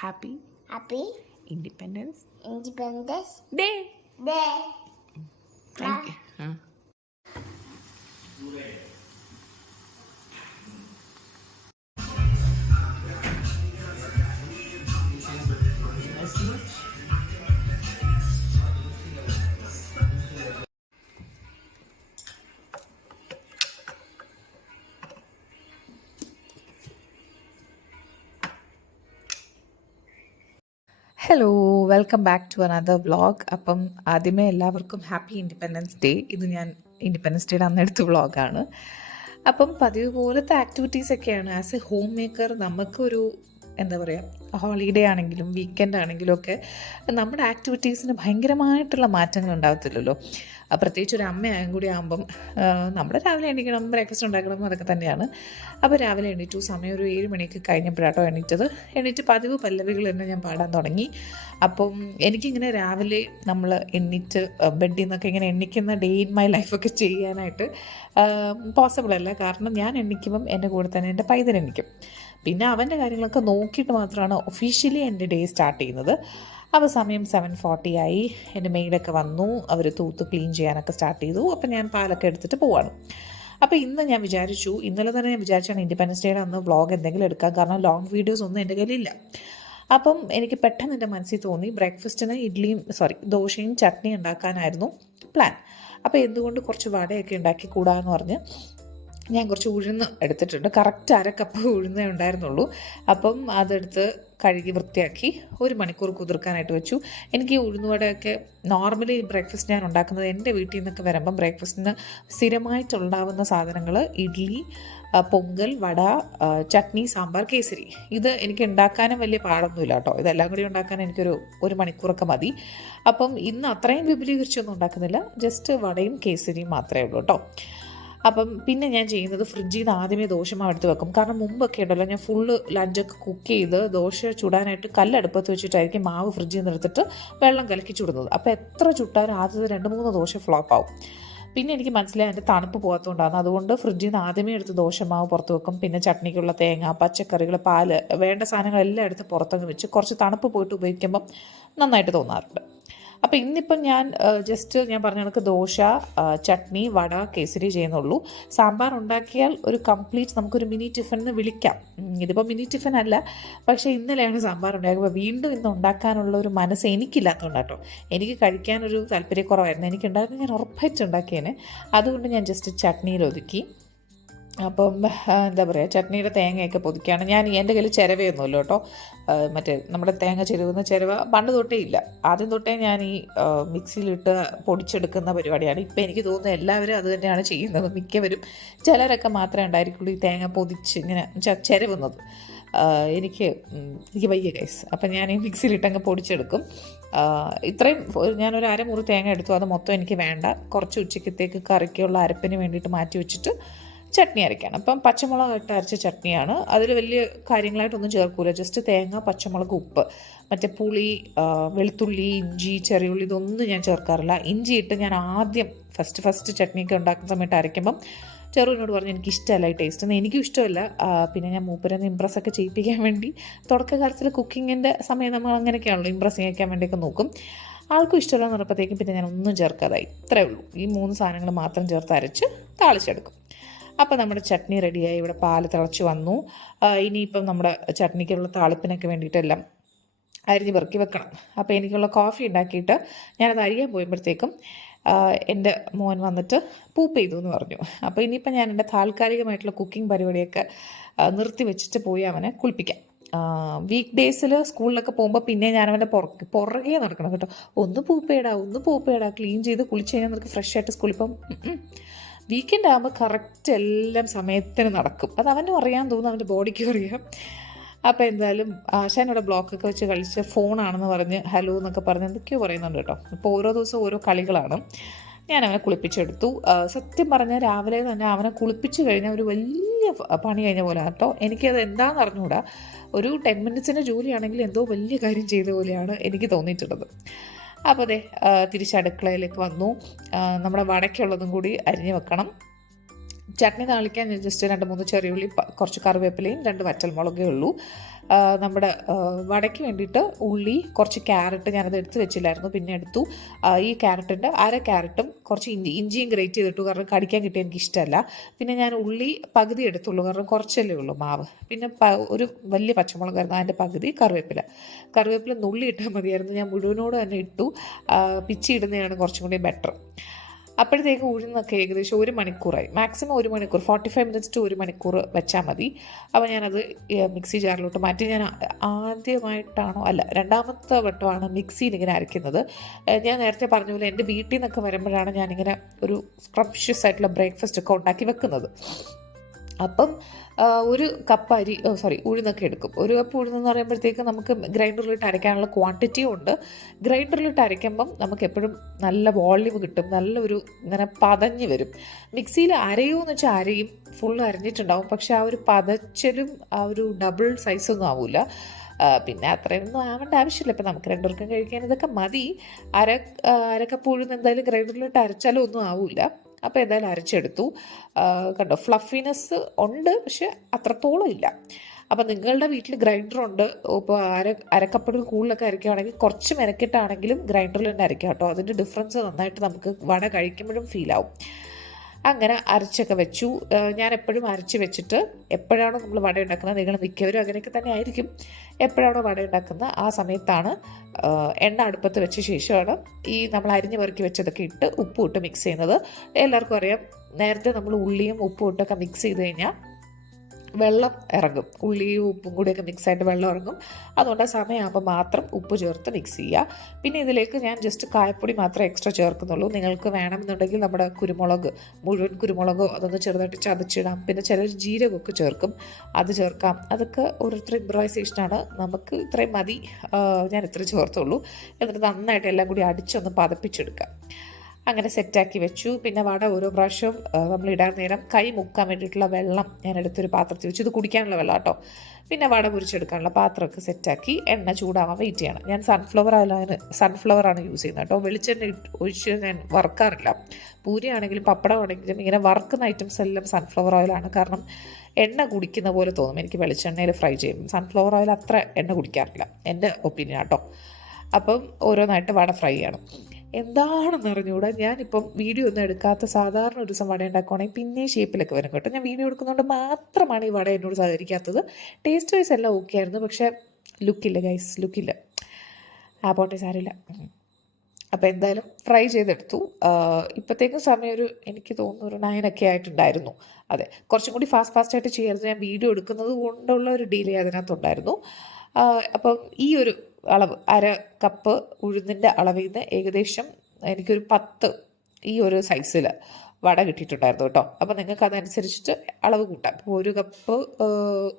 Happy Independence Day. Thank you. Hello, welcome back to another vlog. അപ്പം ആദ്യമേ എല്ലാവർക്കും happy independence day. ഇത് ഞാൻ ഇൻഡിപെൻഡൻസ് ഡേയുടെ അന്നെടുത്ത വ്ളോഗാണ്. അപ്പം പതിവ് പോലത്തെ ആക്ടിവിറ്റീസൊക്കെയാണ്. ആസ് എ ഹോം മേക്കർ നമുക്കൊരു എന്താ പറയുക, ഹോളിഡേ ആണെങ്കിലും വീക്കെൻഡ് ആണെങ്കിലും ഒക്കെ നമ്മുടെ ആക്ടിവിറ്റീസിന് ഭയങ്കരമായിട്ടുള്ള മാറ്റങ്ങൾ ഉണ്ടാകത്തില്ലല്ലോ. പ്രത്യേകിച്ച് ഒരു അമ്മയായും കൂടി ആകുമ്പം നമ്മൾ രാവിലെ എണീക്കണം, ബ്രേക്ക്ഫാസ്റ്റ് ഉണ്ടാക്കണം, അതൊക്കെ തന്നെയാണ്. അപ്പോൾ രാവിലെ എണീറ്റു, സമയം ഒരു 7 മണിക്ക് കഴിഞ്ഞപ്പോഴാട്ടോ എണീറ്റ് പതിവ് പല്ലവികൾ തന്നെ ഞാൻ പാടാൻ തുടങ്ങി. അപ്പം എനിക്കിങ്ങനെ രാവിലെ നമ്മൾ എണീറ്റ് ബെഡിൽ നിന്നൊക്കെ ഇങ്ങനെ എണ്ണിക്കുന്ന ഡേ ഇൻ മൈ ലൈഫൊക്കെ ചെയ്യാനായിട്ട് പോസിബിൾ അല്ല. കാരണം ഞാൻ എണ്ണിക്കുമ്പം എൻ്റെ കൂടെ തന്നെ എൻ്റെ പൈതൽ എണ്ണിക്കും. പിന്നെ അവൻ്റെ കാര്യങ്ങളൊക്കെ നോക്കിയിട്ട് മാത്രമാണ് ഒഫീഷ്യലി എൻ്റെ ഡേ സ്റ്റാർട്ട് ചെയ്യുന്നത്. അപ്പോൾ സമയം 7:40 ആയി. എൻ്റെ മെയ്ഡൊക്കെ വന്നു, അവർ തൂത്ത് ക്ലീൻ ചെയ്യാനൊക്കെ സ്റ്റാർട്ട് ചെയ്തു. അപ്പം ഞാൻ പാലൊക്കെ എടുത്തിട്ട് പോവാണ്. അപ്പോൾ ഇന്ന് ഞാൻ വിചാരിച്ചു, ഇന്നലെ തന്നെ ഞാൻ വിചാരിച്ചാണ് ഇൻഡിപെൻഡൻസ് ഡേയുടെ അന്ന് വ്ളോഗ് എന്തെങ്കിലും എടുക്കാം. കാരണം ലോങ് വീഡിയോസ് ഒന്നും എൻ്റെ കയ്യിലില്ല. അപ്പം എനിക്ക് പെട്ടെന്ന് എൻ്റെ മനസ്സിൽ തോന്നി ബ്രേക്ക്ഫാസ്റ്റിന് ദോശയും ചട്നിയും ഉണ്ടാക്കാനായിരുന്നു പ്ലാൻ. അപ്പോൾ എന്തുകൊണ്ട് കുറച്ച് വടയൊക്കെ ഉണ്ടാക്കി കൂടാന്ന് പറഞ്ഞ് ഞാൻ കുറച്ച് ഉഴുന്ന് എടുത്തിട്ടുണ്ട്. കറക്റ്റ് 1/2 കപ്പ് ഉഴുന്നേ ഉണ്ടായിരുന്നുള്ളൂ. അപ്പം അതെടുത്ത് കഴുകി വൃത്തിയാക്കി 1 മണിക്കൂർ കുതിർക്കാനായിട്ട് വെച്ചു. എനിക്ക് ഈ ഉഴുന്നുവടയൊക്കെ നോർമലി ബ്രേക്ക്ഫാസ്റ്റ് ഞാൻ ഉണ്ടാക്കുന്നത് എൻ്റെ വീട്ടിൽ നിന്നൊക്കെ വരുമ്പം ബ്രേക്ക്ഫാസ്റ്റിന് സ്ഥിരമായിട്ടുണ്ടാവുന്ന സാധനങ്ങൾ ഇഡ്ഡലി, പൊങ്കൽ, വട, ചട്നി, സാമ്പാർ, കേസരി. ഇത് എനിക്ക് ഉണ്ടാക്കാനും വലിയ പാടൊന്നുമില്ല കേട്ടോ. ഇതെല്ലാം കൂടി ഉണ്ടാക്കാൻ എനിക്കൊരു 1 മണിക്കൂറൊക്കെ മതി. അപ്പം ഇന്ന് അത്രയും വിപുലീകരിച്ചൊന്നും ഉണ്ടാക്കുന്നില്ല, ജസ്റ്റ് വടയും കേസരിയും മാത്രമേ ഉള്ളൂ കേട്ടോ. അപ്പം പിന്നെ ഞാൻ ചെയ്യുന്നത് ഫ്രിഡ്ജിൽ നിന്ന് ആദ്യമേ ദോശമാവ് എടുത്ത് വെക്കും. കാരണം മുമ്പൊക്കെ ഉണ്ടല്ലോ, ഞാൻ ഫുള്ള് ലഞ്ചൊക്കെ കുക്ക് ചെയ്ത് ദോശ ചുടാനായിട്ട് കല്ലടുപ്പത്ത് വെച്ചിട്ടായിരിക്കും മാവ് ഫ്രിഡ്ജിൽ നിന്ന് എടുത്തിട്ട് വെള്ളം കലക്കി ചുടുന്നത്. അപ്പോൾ എത്ര ചുട്ടാലും ആദ്യത്തെ 2-3 ദോശ ഫ്ലോപ്പ് ആവും. പിന്നെ എനിക്ക് മനസ്സിലായി അതിൻ്റെ തണുപ്പ് പോകാത്തതുകൊണ്ടാണ്. അതുകൊണ്ട് ഫ്രിഡ്ജിൽ നിന്ന് ആദ്യമേ എടുത്ത് ദോശമാവ് പുറത്ത് വെക്കും. പിന്നെ ചട്നിക്കുള്ള തേങ്ങ, പച്ചക്കറികൾ, പാല്, വേണ്ട സാധനങ്ങളെല്ലാം എടുത്ത് പുറത്തങ്ങ് വെച്ച് കുറച്ച് തണുപ്പ് പോയിട്ട് ഉപയോഗിക്കുമ്പം നന്നായിട്ട് തോന്നാറുണ്ട്. അപ്പോൾ ഇന്നിപ്പം ഞാൻ പറഞ്ഞ കണക്ക് ദോശ, ചട്നി, വട, കേസരി ചെയ്യുന്നുള്ളൂ. സാമ്പാർ ഉണ്ടാക്കിയാൽ ഒരു കംപ്ലീറ്റ് നമുക്കൊരു മിനി ടിഫിൻ എന്ന് വിളിക്കാം. ഇതിപ്പോൾ മിനി ടിഫിൻ അല്ല, പക്ഷേ ഇന്നലെയാണ് സാമ്പാർ ഉണ്ടാക്കുമ്പോൾ വീണ്ടും ഇന്ന് ഉണ്ടാക്കാനുള്ള ഒരു മനസ്സ് എനിക്കില്ലാത്തതുകൊണ്ടാട്ടോ. എനിക്ക് കഴിക്കാനൊരു താല്പര്യക്കുറവായിരുന്നു. എനിക്കുണ്ടായിരുന്നു, ഞാൻ ഉറപ്പായിട്ട് ഉണ്ടാക്കിയേനെ. അതുകൊണ്ട് ഞാൻ ജസ്റ്റ് ചട്നിയിൽ ഒതുക്കി. അപ്പം എന്താ പറയുക, ചട്നിയുടെ തേങ്ങയൊക്കെ പൊതിക്കുകയാണ് ഞാൻ. എൻ്റെ കയ്യിൽ ചിരവയൊന്നുമില്ല കേട്ടോ. മറ്റേ നമ്മുടെ തേങ്ങ ചിരവുന്ന ചിരവ പണ്ട് തൊട്ടേ ഇല്ല. ആദ്യം തൊട്ടേ ഞാൻ ഈ മിക്സിയിലിട്ട് പൊടിച്ചെടുക്കുന്ന പരിപാടിയാണ്. ഇപ്പം എനിക്ക് തോന്നുന്നത് എല്ലാവരും അത് തന്നെയാണ് ചെയ്യുന്നത്, മിക്കവരും. ചിലരൊക്കെ മാത്രമേ ഉണ്ടായിരിക്കുള്ളൂ ഈ തേങ്ങ പൊതിച്ച് ഇങ്ങനെ ചിരവുന്നത്. എനിക്ക് വയ്യ ഗൈസ്. അപ്പം ഞാൻ ഈ മിക്സിയിലിട്ടങ്ങ് പൊടിച്ചെടുക്കും. ഇത്രയും ഞാനൊരു 1/2 മുറി തേങ്ങ എടുത്തു. അത് മൊത്തം എനിക്ക് വേണ്ട. കുറച്ച് ഉച്ചക്കത്തേക്ക് കറിക്കുള്ള അരപ്പിന് വേണ്ടിയിട്ട് മാറ്റി വെച്ചിട്ട് ചട്നി അരയ്ക്കണം. അപ്പം പച്ചമുളക് ഇട്ട് അരച്ച ചട്നിയാണ്. അതിൽ വലിയ കാര്യങ്ങളായിട്ടൊന്നും ചേർക്കൂല. ജസ്റ്റ് തേങ്ങ, പച്ചമുളക്, ഉപ്പ്, മറ്റേ പുളി, വെളുത്തുള്ളി, ഇഞ്ചി, ചെറിയുള്ളി ഇതൊന്നും ഞാൻ ചേർക്കാറില്ല. ഇഞ്ചി ഇട്ട് ഞാൻ ആദ്യം ഫസ്റ്റ് ചട്നിയൊക്കെ ഉണ്ടാക്കുന്ന സമയത്ത് അരയ്ക്കുമ്പം ചെറുവിനോട് പറഞ്ഞു എനിക്കിഷ്ടമല്ല ഈ ടേസ്റ്റ്. എനിക്കും ഇഷ്ടമല്ല. പിന്നെ ഞാൻ മൂപ്പരെന്ന് ഇമ്പ്രസ്സൊക്കെ ചെയ്യിപ്പിക്കാൻ വേണ്ടി തുടക്കകാലത്തിൽ കുക്കിങ്ങിൻ്റെ സമയം നമ്മൾ അങ്ങനെയൊക്കെയാണല്ലോ, ഇമ്പ്രസ് ചെയ്യിക്കാൻ വേണ്ടിയൊക്കെ നോക്കും. ആൾക്കും ഇഷ്ടമല്ല പറഞ്ഞപ്പോഴത്തേക്കും പിന്നെ ഞാൻ ഒന്നും ചേർക്കാതായി. ഇത്രയേ ഉള്ളൂ. ഈ 3 സാധനങ്ങൾ മാത്രം ചേർത്ത് അരച്ച് താളിച്ചെടുക്കും. അപ്പോൾ നമ്മുടെ ചട്നി റെഡിയായി. ഇവിടെ പാല് തിളച്ച് വന്നു. ഇനിയിപ്പം നമ്മുടെ ചട്നിക്കുള്ള താളിപ്പിനൊക്കെ വേണ്ടിയിട്ടെല്ലാം അരിഞ്ഞ് പെറുക്കി വെക്കണം. അപ്പോൾ എനിക്കുള്ള കോഫി ഉണ്ടാക്കിയിട്ട് ഞാനത് അരിയാൻ പോയപ്പോഴത്തേക്കും എൻ്റെ മോൻ വന്നിട്ട് പൂപ്പ് ചെയ്തു എന്ന് പറഞ്ഞു. അപ്പോൾ ഇനിയിപ്പം ഞാൻ എൻ്റെ താൽക്കാലികമായിട്ടുള്ള കുക്കിംഗ് പരിപാടിയൊക്കെ നിർത്തി വെച്ചിട്ട് പോയി അവനെ കുളിപ്പിക്കാം. വീക്ക് ഡേയ്സിൽ സ്കൂളിലൊക്കെ പോകുമ്പോൾ പിന്നെ ഞാൻ അവൻ്റെ പുറകെ നടക്കണം കേട്ടോ. ഒന്ന് പൂപ്പേടാ ക്ലീൻ ചെയ്ത് കുളിച്ച് കഴിഞ്ഞാൽ നമുക്ക് ഫ്രഷ് ആയിട്ട് സ്കൂളിൽ ഇപ്പം വീക്കെൻഡ് ആകുമ്പോൾ കറക്റ്റ് എല്ലാം സമയത്തിന് നടക്കും. അത് അവനും അറിയാൻ തോന്നുന്നു, അവൻ്റെ ബോഡിക്കും അറിയാം. അപ്പോൾ എന്തായാലും ആശാനോടെ ബ്ലോക്കൊക്കെ വെച്ച് കളിച്ച് ഫോണാണെന്ന് പറഞ്ഞ് ഹലോ എന്നൊക്കെ പറഞ്ഞ് എന്തൊക്കെയോ പറയുന്നുണ്ട് കേട്ടോ. അപ്പോൾ ഓരോ ദിവസം ഓരോ കളികളാണ്. ഞാൻ അവനെ കുളിപ്പിച്ചെടുത്തു. സത്യം പറഞ്ഞാൽ രാവിലെ തന്നെ അവനെ കുളിപ്പിച്ച് കഴിഞ്ഞാൽ ഒരു വലിയ പണി കഴിഞ്ഞ പോലെ കേട്ടോ. എനിക്കത് എന്താണെന്ന് അറിഞ്ഞുകൂടാ. ഒരു 10 മിനിറ്റ്സിൻ്റെ ജോലിയാണെങ്കിൽ എന്തോ വലിയ കാര്യം ചെയ്ത പോലെയാണ് എനിക്ക് തോന്നിയിട്ടുള്ളത്. അപ്പോൾ അതെ, തിരിച്ചടുക്കളയിലേക്ക് വന്നു. നമ്മുടെ വടക്കുള്ളതും കൂടി അരിഞ്ഞ് വെക്കണം. ചട്നി താളിക്കാൻ ജസ്റ്റ് 2-3 ചെറിയുള്ളി, കുറച്ച് കറിവേപ്പിലയും 2 വറ്റൽമുളകേ ഉള്ളൂ. നമ്മുടെ വടയ്ക്ക് വേണ്ടിയിട്ട് ഉള്ളി, കുറച്ച് ക്യാരറ്റ് ഞാനത് എടുത്ത് വെച്ചില്ലായിരുന്നു, പിന്നെ എടുത്തു. ഈ ക്യാരറ്റിൻ്റെ അര ക്യാരറ്റും കുറച്ച് ഇഞ്ചിയും ഗ്രേറ്റ് ചെയ്തിട്ടു, കാരണം കടിക്കാൻ കിട്ടിയ എനിക്ക് ഇഷ്ടമല്ല. പിന്നെ ഞാൻ ഉള്ളി പകുതി എടുത്തുള്ളൂ, കാരണം കുറച്ചല്ലേ ഉള്ളൂ മാവ്. പിന്നെ ഒരു വലിയ പച്ചമുളകായിരുന്നു, അതിൻ്റെ പകുതി. കറിവേപ്പില നുള്ളി ഇട്ടാൽ മതിയായിരുന്നു, ഞാൻ മുഴുവനോട് തന്നെ ഇട്ടു. പിച്ചി ഇടുന്നതാണ് കുറച്ചും കൂടി ബെറ്റർ. അപ്പോഴത്തേക്ക് ഉഴുന്നൊക്കെ ഏകദേശം 1 മണിക്കൂറായി, മാക്സിമം 1 മണിക്കൂർ, 45 മിനിറ്റ്സ് ടു 1 മണിക്കൂർ വെച്ചാൽ മതി. അപ്പോൾ ഞാനത് മിക്സി ജാറിലോട്ട് മാറ്റി. ഞാൻ ആദ്യമായിട്ടാണോ അല്ല രണ്ടാമത്തെ വട്ടമാണ് മിക്സിയിൽ ഇങ്ങനെ അരയ്ക്കുന്നത്. ഞാൻ നേരത്തെ പറഞ്ഞ പോലെ എൻ്റെ വീട്ടിൽ നിന്നൊക്കെ വരുമ്പോഴാണ് ഞാനിങ്ങനെ ഒരു സ്ക്രംഷ്യസ് ആയിട്ടുള്ള ബ്രേക്ക്ഫാസ്റ്റ് ഒക്കെ ഉണ്ടാക്കി വെക്കുന്നത്. അപ്പം 1 കപ്പ് ഉഴുന്നൊക്കെ എടുക്കും. 1 കപ്പ് ഉഴുന്നെന്ന് പറയുമ്പോഴത്തേക്ക് നമുക്ക് ഗ്രൈൻഡറിലിട്ട് അരയ്ക്കാനുള്ള ക്വാണ്ടിറ്റിയും ഉണ്ട്. ഗ്രൈൻഡറിലിട്ട് അരയ്ക്കുമ്പം നമുക്ക് എപ്പോഴും നല്ല വോളിയം കിട്ടും, നല്ലൊരു ഇങ്ങനെ പതഞ്ഞ് വരും. മിക്സിയിൽ അരയുമെന്ന് വെച്ചാൽ അരയും, ഫുൾ അരഞ്ഞിട്ടുണ്ടാവും, പക്ഷെ ആ ഒരു പതച്ചലും ആ ഒരു ഡബിൾ സൈസൊന്നും ആവില്ല. പിന്നെ അത്രയൊന്നും ആവേണ്ട ആവശ്യമില്ല. ഇപ്പം നമുക്ക് 2 പേർക്കും കഴിക്കാൻ ഇതൊക്കെ മതി. അരക്കപ്പ് ഉഴുന്ന് എന്തായാലും ഗ്രൈൻഡറിലിട്ട് അരച്ചാലും ഒന്നും ആവില്ല. അപ്പോൾ എന്തായാലും അരച്ചെടുത്തു. കണ്ടോ, ഫ്ലഫിനെസ് ഉണ്ട്, പക്ഷെ അത്രത്തോളം ഇല്ല. അപ്പം നിങ്ങളുടെ വീട്ടിൽ ഗ്രൈൻഡറുണ്ട്, ഇപ്പോൾ അരക്കപ്പിൽ കൂടുതലൊക്കെ അരയ്ക്കുകയാണെങ്കിൽ കുറച്ച് മെനക്കെട്ടാണെങ്കിലും ഗ്രൈൻഡറിൽ തന്നെ അരയ്ക്കാം കേട്ടോ. അതിൻ്റെ ഡിഫറൻസ് നന്നായിട്ട് നമുക്ക് വട കഴിക്കുമ്പോഴും ഫീലാവും. അങ്ങനെ അരച്ചൊക്കെ വെച്ചു. ഞാൻ എപ്പോഴും അരച്ച് വെച്ചിട്ട് എപ്പോഴാണോ നമ്മൾ വട ഉണ്ടാക്കുന്നത്, നിങ്ങൾ മിക്കവരും അങ്ങനെയൊക്കെ തന്നെ ആയിരിക്കും, എപ്പോഴാണോ വട ഉണ്ടാക്കുന്നത് ആ സമയത്താണ് എണ്ണ അടുപ്പത്ത് വെച്ച ശേഷമാണ് ഈ നമ്മൾ അരിഞ്ഞ് പെറുക്കി വെച്ചതൊക്കെ ഇട്ട് ഉപ്പും ഇട്ട് മിക്സ് ചെയ്യുന്നത്. എല്ലാവർക്കും അറിയാം, നേരത്തെ നമ്മൾ ഉള്ളിയും ഉപ്പും ഇട്ടൊക്കെ മിക്സ് ചെയ്ത് കഴിഞ്ഞാൽ വെള്ളം ഇറങ്ങും, ഉള്ളിയും ഉപ്പും കൂടിയൊക്കെ മിക്സായിട്ട് വെള്ളം ഇറങ്ങും. അതുകൊണ്ട് ആ സമയമാകുമ്പോൾ മാത്രം ഉപ്പ് ചേർത്ത് മിക്സ് ചെയ്യുക. പിന്നെ ഇതിലേക്ക് ഞാൻ ജസ്റ്റ് കായപ്പൊടി മാത്രമേ എക്സ്ട്രാ ചേർക്കുന്നുള്ളൂ. നിങ്ങൾക്ക് വേണമെന്നുണ്ടെങ്കിൽ നമ്മുടെ മുഴുവൻ കുരുമുളകോ അതൊന്ന് ചെറുതായിട്ട് ചതച്ചിടാം. പിന്നെ ചിലർ ജീരകമൊക്കെ ചേർക്കും, അത് ചേർക്കാം. അതൊക്കെ ഓരോരുത്തർ ഇംപ്രവൈസേഷനാണ്. നമുക്ക് ഇത്രയും മതി, ഞാൻ ഇത്ര ചേർത്തുള്ളൂ. എന്നിട്ട് നന്നായിട്ട് എല്ലാം കൂടി അടിച്ചൊന്ന് പതപ്പിച്ചെടുക്കാം. അങ്ങനെ സെറ്റാക്കി വെച്ചു. പിന്നെ വട ഓരോ പ്രാവശ്യവും നമ്മൾ ഇടാൻ നേരം കൈ മുക്കാൻ വേണ്ടിയിട്ടുള്ള വെള്ളം ഞാൻ എടുത്തൊരു പാത്രത്തിൽ വെച്ചു. ഇത് കുടിക്കാനുള്ള വെള്ളം കേട്ടോ. പിന്നെ വട പൊരിച്ചെടുക്കാനുള്ള പാത്രമൊക്കെ സെറ്റാക്കി എണ്ണ ചൂടാവാൻ വെയിറ്റ് ചെയ്യണം. ഞാൻ സൺഫ്ലവറാണ് യൂസ് ചെയ്യുന്നത് കേട്ടോ. വെളിച്ചെണ്ണ ഒഴിച്ച് ഞാൻ വറുക്കാറില്ല. പൂരിയാണെങ്കിലും പപ്പടമാണെങ്കിലും ഇങ്ങനെ വറുക്കുന്ന ഐറ്റംസ് എല്ലാം സൺഫ്ലവർ ഓയിലാണ്. കാരണം എണ്ണ കുടിക്കുന്ന പോലെ തോന്നും എനിക്ക് വെളിച്ചെണ്ണയിൽ ഫ്രൈ ചെയ്യും. സൺഫ്ലവർ ഓയിൽ അത്ര എണ്ണ കുടിക്കാറില്ല, എൻ്റെ ഒപ്പീനിയൻ കേട്ടോ. അപ്പം ഓരോന്നായിട്ട് വട ഫ്രൈ ചെയ്യണം. എന്താണെന്ന് അറിഞ്ഞുകൂടാ, ഞാനിപ്പം വീഡിയോ ഒന്നും എടുക്കാത്ത സാധാരണ ഒരു ദിവസം വട ഉണ്ടാക്കുവാണെങ്കിൽ പിന്നെ ഷേപ്പിലൊക്കെ വരും കേട്ടോ. ഞാൻ വീഡിയോ എടുക്കുന്നതുകൊണ്ട് മാത്രമാണ് ഈ വട എന്നോട് സഹകരിക്കാത്തത്. ടേസ്റ്റ് വൈസ് എല്ലാം ഓക്കെ ആയിരുന്നു, പക്ഷേ ലുക്കില്ല ഗൈസ്, ലുക്കില്ല. പോട്ടെ, സാരമില്ല. അപ്പോൾ എന്തായാലും ഫ്രൈ ചെയ്തെടുത്തു. ഇപ്പോഴത്തേക്കും സമയം എനിക്ക് തോന്നുന്നു ഒരു 9 ഒക്കെ ആയിട്ടുണ്ടായിരുന്നു. അതെ, കുറച്ചും കൂടി ഫാസ്റ്റായിട്ട് ചെയ്യായിരുന്നു. ഞാൻ വീഡിയോ എടുക്കുന്നത് കൊണ്ടുള്ള ഒരു ഡിലേ അതിനകത്തുണ്ടായിരുന്നു. അപ്പം ഈ ഒരു അളവ്, അര കപ്പ് ഉഴുന്നിൻ്റെ അളവിൽ നിന്ന് ഏകദേശം എനിക്കൊരു 10 ഈ ഒരു സൈസിൽ വട കിട്ടിയിട്ടുണ്ടായിരുന്നു കേട്ടോ. അപ്പോൾ നിങ്ങൾക്ക് അതനുസരിച്ചിട്ട് അളവ് കൂട്ടാം. ഇപ്പോൾ 1 കപ്പ്